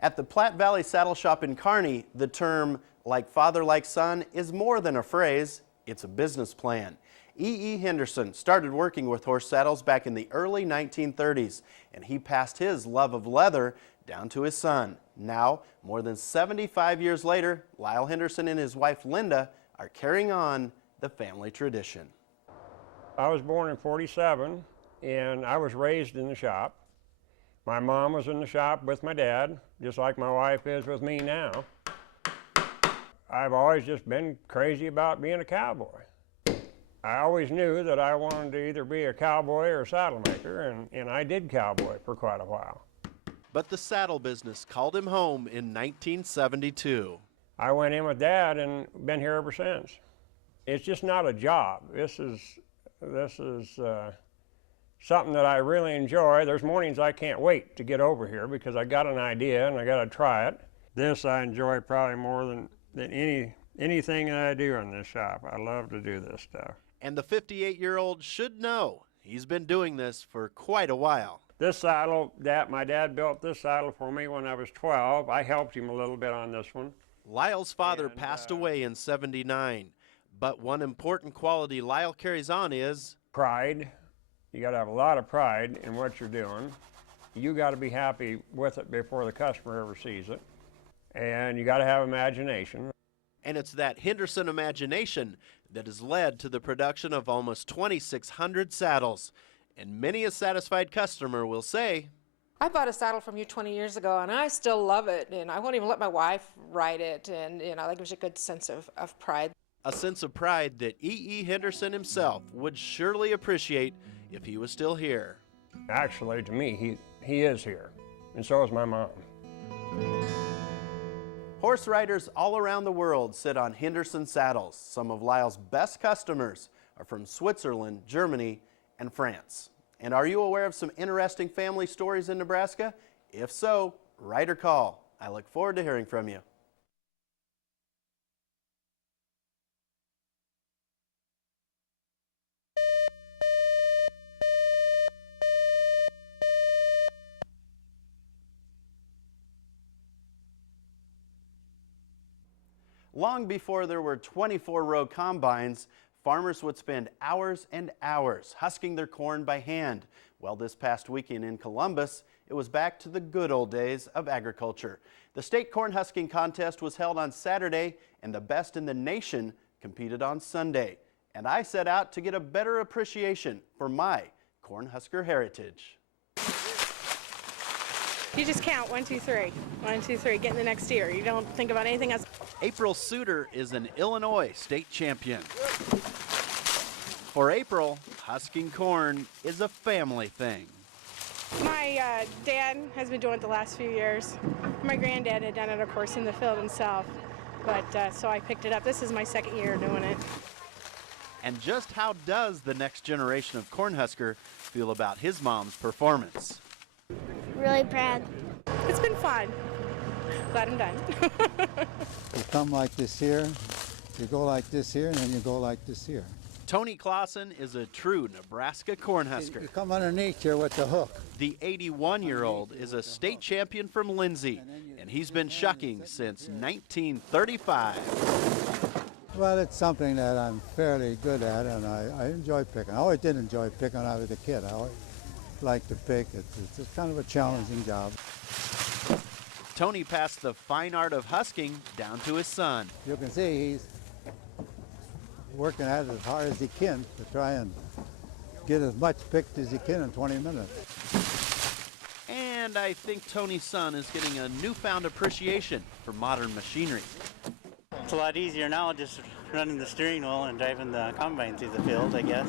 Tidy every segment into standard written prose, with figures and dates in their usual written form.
At the Platte Valley Saddle Shop in Kearney, the term like father like son is more than a phrase, it's a business plan. E. Henderson started working with horse saddles back in the early 1930s, and he passed his love of leather down to his son. Now, more than 75 years later, Lyle Henderson and his wife Linda are carrying on the family tradition. I was born in '47, and I was raised in the shop. My mom was in the shop with my dad, just like my wife is with me now. I've always just been crazy about being a cowboy. I always knew that I wanted to either be a cowboy or a saddle maker, and I did cowboy for quite a while. But the saddle business called him home in 1972. I went in with Dad and been here ever since. It's just not a job. This is something that I really enjoy. There's mornings I can't wait to get over here because I got an idea and I got to try it. This I enjoy probably more than anything that I do in this shop. I love to do this stuff. And the 58-year-old should know he's been doing this for quite a while. This saddle, my dad built this saddle for me when I was 12. I helped him a little bit on this one. Lyle's father passed away in '79, but one important quality Lyle carries on is pride. You got to have a lot of pride in what you're doing. You got to be happy with it before the customer ever sees it. And you got to have imagination. And it's that Henderson imagination that has led to the production of almost 2,600 saddles. And many a satisfied customer will say, I bought a saddle from you 20 years ago and I still love it, and I won't even let my wife ride it, and that gives you a good sense of pride. A sense of pride that E. Henderson himself would surely appreciate if he was still here. Actually, to me, he is here, and so is my mom. Horse riders all around the world sit on Henderson saddles. Some of Lyle's best customers are from Switzerland, Germany, and France. And are you aware of some interesting family stories in Nebraska? If so, write or call. I look forward to hearing from you. Long before there were 24-row combines, farmers would spend hours and hours husking their corn by hand. Well, this past weekend in Columbus, it was back to the good old days of agriculture. The state corn husking contest was held on Saturday, and the best in the nation competed on Sunday. And I set out to get a better appreciation for my Cornhusker heritage. You just count 1, 2, 3. 1, 2, 3. Get in the next year. You don't think about anything else. April Suter is an Illinois state champion. For April, husking corn is a family thing. My dad has been doing it the last few years. My granddad had done it, of course, in the field himself. But so I picked it up. This is my second year doing it. And just how does the next generation of Cornhusker feel about his mom's performance? Really proud. It's been fun. Glad I'm done. You come like this here, you go like this here, and then you go like this here. Tony Clausen is a true Nebraska Cornhusker. You come underneath here with the hook. The 81-year-old is a state champion from Lindsay, and he's been shucking since 1935. Well, it's something that I'm fairly good at, and I enjoy picking. I always did enjoy picking when I was a kid. I always liked to pick. It's kind of a challenging job. Tony passed the fine art of husking down to his son. You can see he's working at it as hard as he can to try and get as much picked as he can in 20 minutes. And I think Tony's son is getting a newfound appreciation for modern machinery. It's a lot easier now just running the steering wheel and driving the combine through the field, I guess.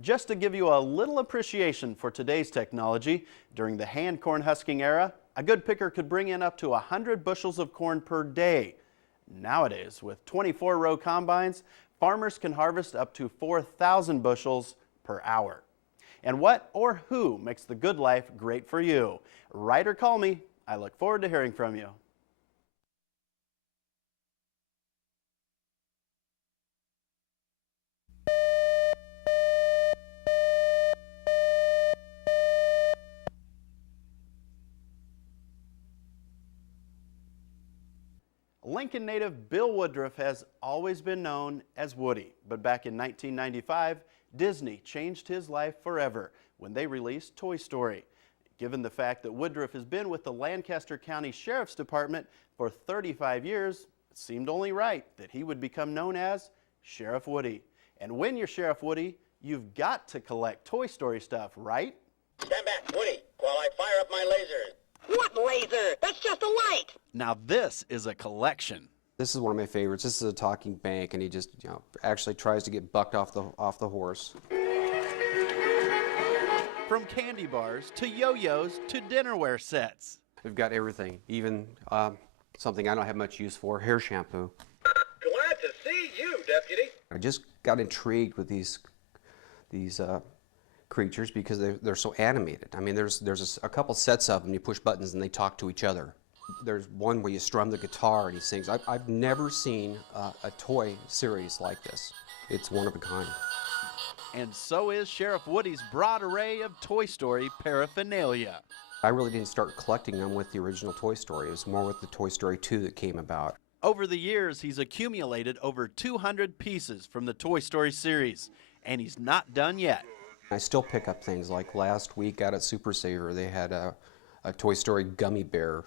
Just to give you a little appreciation for today's technology, during the hand corn husking era, a good picker could bring in up to 100 bushels of corn per day. Nowadays, with 24-row combines, farmers can harvest up to 4,000 bushels per hour. And what or who makes the good life great for you? Write or call me. I look forward to hearing from you. Lincoln native Bill Woodruff has always been known as Woody, but back in 1995, Disney changed his life forever when they released Toy Story. Given the fact that Woodruff has been with the Lancaster County Sheriff's Department for 35 years, it seemed only right that he would become known as Sheriff Woody. And when you're Sheriff Woody, you've got to collect Toy Story stuff, right? Stand back, Woody, while I fire up my lasers. What laser? That's just a light. Now this is a collection. This is one of my favorites. This is a talking bank, and he just, actually tries to get bucked off the horse. From candy bars to yo-yos to dinnerware sets. We've got everything, even something I don't have much use for, hair shampoo. Glad to see you, Deputy. I just got intrigued with these creatures because they're so animated. I mean, there's a couple sets of them. You push buttons and they talk to each other. There's one where you strum the guitar and he sings. I've never seen a toy series like this. It's one of a kind. And so is Sheriff Woody's broad array of Toy Story paraphernalia. I really didn't start collecting them with the original Toy Story. It was more with the Toy Story 2 that came about. Over the years, he's accumulated over 200 pieces from the Toy Story series, and he's not done yet. I still pick up things like last week out at Super Saver, they had a Toy Story gummy bear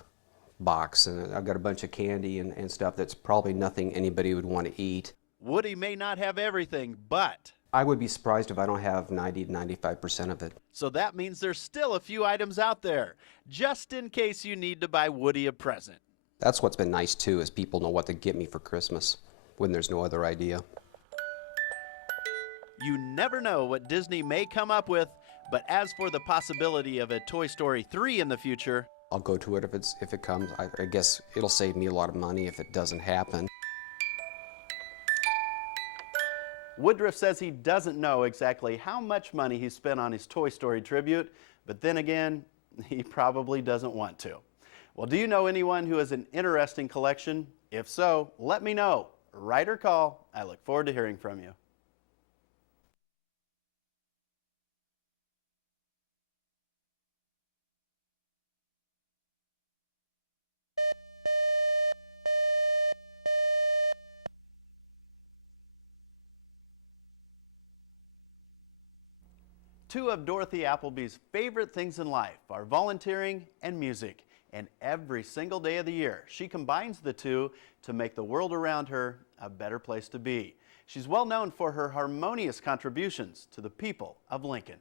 box, and I've got a bunch of candy and stuff that's probably nothing anybody would want to eat. Woody may not have everything, but I would be surprised if I don't have 90 to 95% of it. so that means there's still a few items out there, just in case you need to buy Woody a present. That's what's been nice too, is people know what to get me for Christmas when there's no other idea. You never know what Disney may come up with, but as for the possibility of a Toy Story 3 in the future, I'll go to it if it comes. I guess it'll save me a lot of money if it doesn't happen. Woodruff says he doesn't know exactly how much money he spent on his Toy Story tribute, but then again, he probably doesn't want to. Well, do you know anyone who has an interesting collection? If so, let me know. Write or call. I look forward to hearing from you. Two of Dorothy Applebee's favorite things in life are volunteering and music. And every single day of the year, she combines the two to make the world around her a better place to be. She's well known for her harmonious contributions to the people of Lincoln.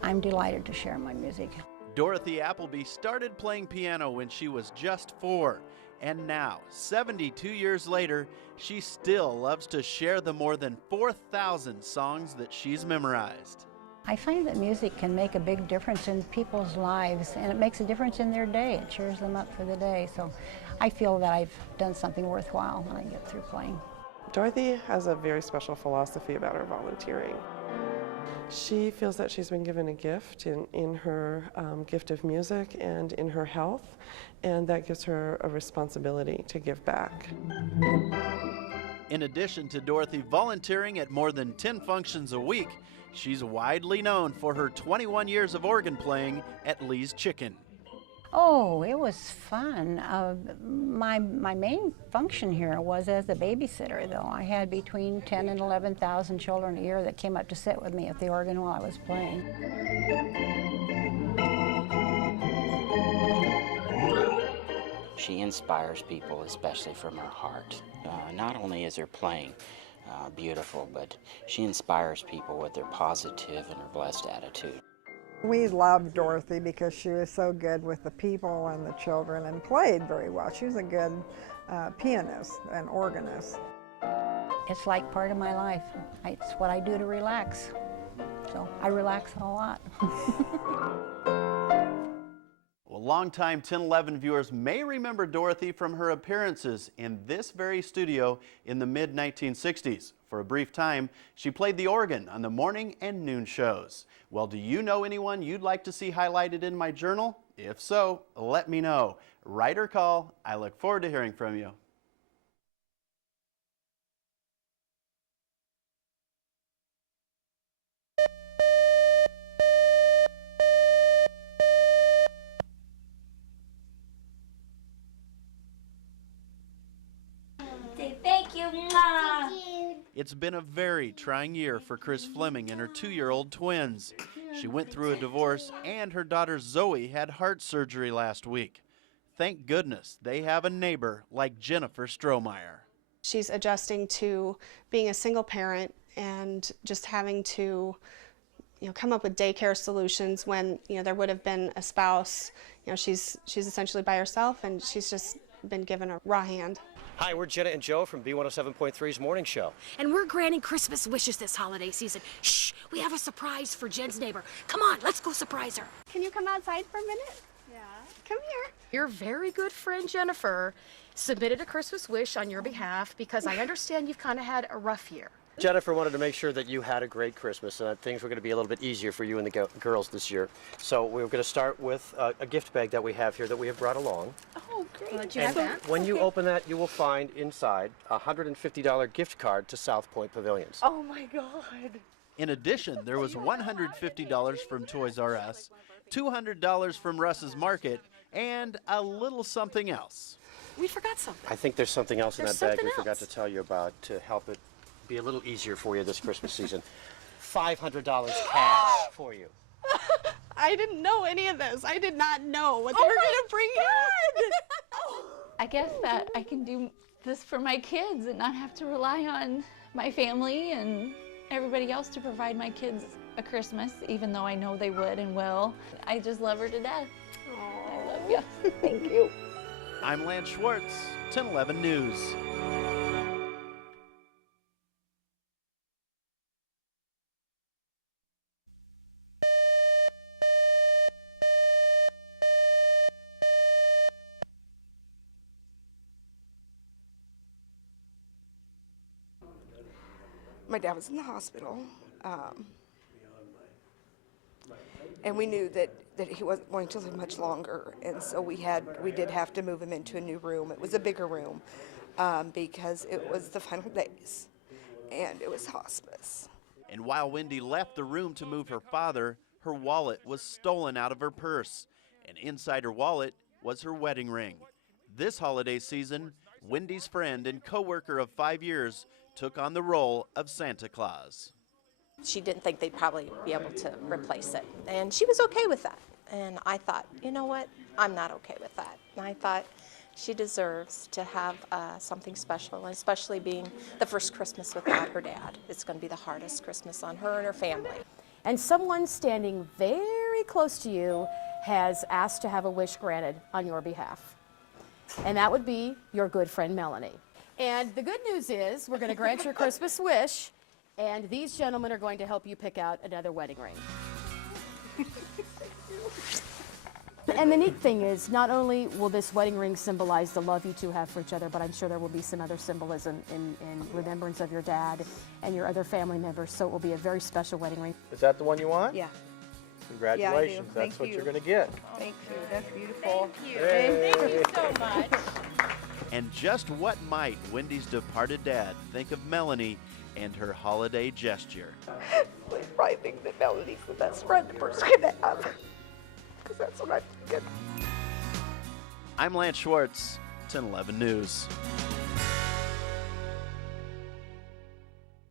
I'm delighted to share my music. Dorothy Applebee started playing piano when she was just 4. And now, 72 years later, she still loves to share the more than 4,000 songs that she's memorized. I find that music can make a big difference in people's lives, and it makes a difference in their day. It cheers them up for the day. So I feel that I've done something worthwhile when I get through playing. Dorothy has a very special philosophy about her volunteering. She feels that she's been given a gift in her gift of music and in her health, and that gives her a responsibility to give back. In addition to Dorothy volunteering at more than 10 functions a week, she's widely known for her 21 years of organ playing at Lee's Chicken. Oh, it was fun. My main function here was as a babysitter, though. I had between 10 and 11,000 children a year that came up to sit with me at the organ while I was playing. She inspires people, especially from her heart. Not only is her playing beautiful, but she inspires people with her positive and her blessed attitude. We loved Dorothy because she was so good with the people and the children and played very well. She was a good pianist and organist. It's like part of my life. It's what I do to relax. So I relax a lot. Well, longtime 1011 viewers may remember Dorothy from her appearances in this very studio in the mid-1960s. For a brief time, she played the organ on the morning and noon shows. Well, do you know anyone you'd like to see highlighted in my journal? If so, let me know. Write or call. I look forward to hearing from you. It's been a very trying year for Chris Fleming and her 2-year-old twins. She went through a divorce, and her daughter Zoe had heart surgery last week. Thank goodness they have a neighbor like Jennifer Strohmeyer. She's adjusting to being a single parent and just having to come up with daycare solutions when there would have been a spouse. She's essentially by herself, and she's just been given a raw hand. Hi, we're Jenna and Joe from B107.3's Morning Show. And we're granting Christmas wishes this holiday season. Shh, we have a surprise for Jen's neighbor. Come on, let's go surprise her. Can you come outside for a minute? Yeah. Come here. Your very good friend Jennifer submitted a Christmas wish on your behalf because I understand you've kind of had a rough year. Jennifer wanted to make sure that you had a great Christmas and that things were going to be a little bit easier for you and the girls this year. So we're going to start with a gift bag that we have here that we have brought along. Oh, great. Well, you have that? When you open that, you will find inside a $150 gift card to South Point Pavilions. Oh, my God. In addition, there was $150 from Toys R Us, $200 from Russ's Market, and a little something else. We forgot something. I think there's something else in that bag we something forgot to tell you about to help it be a little easier for you this Christmas season. $500 cash for you. I didn't know any of this. I did not know what they were going to bring in. I guess that I can do this for my kids and not have to rely on my family and everybody else to provide my kids a Christmas, even though I know they would and will. I just love her to death. I love you. Thank you. I'm Lance Schwartz, 1011 News. My dad was in the hospital, and we knew that he wasn't going to live much longer, and so we did have to move him into a new room. It was a bigger room because it was the final days, and it was hospice. And while Wendy left the room to move her father, her wallet was stolen out of her purse, and inside her wallet was her wedding ring. This holiday season, Wendy's friend and co-worker of 5 years took on the role of Santa Claus. She didn't think they'd probably be able to replace it, and she was okay with that. And I thought, you know what, I'm not okay with that. And I thought she deserves to have something special, and especially being the first Christmas without her dad. It's going to be the hardest Christmas on her and her family. And someone standing very close to you has asked to have a wish granted on your behalf. And that would be your good friend Melanie. And the good news is we're going to grant your Christmas wish, and these gentlemen are going to help you pick out another wedding ring. And the neat thing is, not only will this wedding ring symbolize the love you two have for each other, but I'm sure there will be some other symbolism in remembrance of your dad and your other family members, so it will be a very special wedding ring. Is that the one you want? Yeah. Congratulations. Yeah, That's what you're going to get. Thank you. That's beautiful. Thank you. And thank you so much. And just what might Wendy's departed dad think of Melanie and her holiday gesture? I probably think that Melanie's the best friend the person can have. Because that's what I'm thinking. I'm Lance Schwartz, 1011 News.